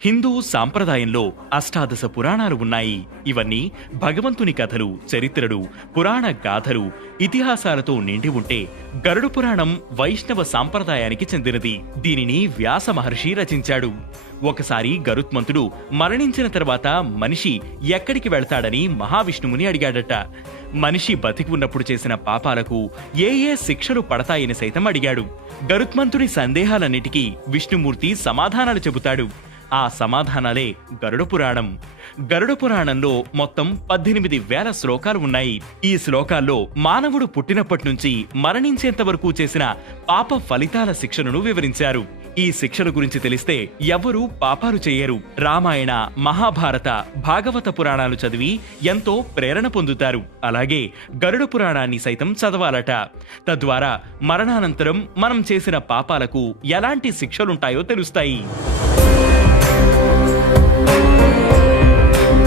హిందూ సాంప్రదాయంలో అష్టాదశ పురాణాలు ఉన్నాయి. ఇవన్నీ భగవంతుని కథలు, చరిత్రలు, పురాణ గాథలు, ఇతిహాసాలతో నిండి ఉంటే గరుడ పురాణం వైష్ణవ సాంప్రదాయానికి చెందినది. దీనిని వ్యాస మహర్షి రచించాడు. ఒకసారి గరుత్మంతుడు మరణించిన తర్వాత మనిషి ఎక్కడికి వెళ్తాడని మహావిష్ణువుని అడిగాడట. మనిషి బతికి ఉన్నప్పుడు చేసిన పాపాలకు ఏ ఏ శిక్షలు పడతాయని సైతం అడిగాడు. గరుత్మంతుడి సందేహాలన్నిటికీ విష్ణుమూర్తి సమాధానాలు చెబుతాడు. ఆ సమాధానాలే గరుడ పురాణం. గరుడ పురాణంలో మొత్తం 18,000 శ్లోకాలు ఉన్నాయి. ఈ శ్లోకాల్లో మానవుడు పుట్టినప్పటి నుంచి మరణించేంత వరకు చేసిన పాప ఫలితాల శిక్షలను వివరించారు. ఈ శిక్షల గురించి తెలిస్తే ఎవరూ పాపాలు చేయరు. రామాయణ, మహాభారత, భాగవత పురాణాలు చదివి ఎంతో ప్రేరణ పొందుతారు. అలాగే గరుడ పురాణాన్ని సైతం చదవాలట. తద్వారా మరణానంతరం మనం చేసిన పాపాలకు ఎలాంటి శిక్షలుంటాయో తెలుస్తాయి.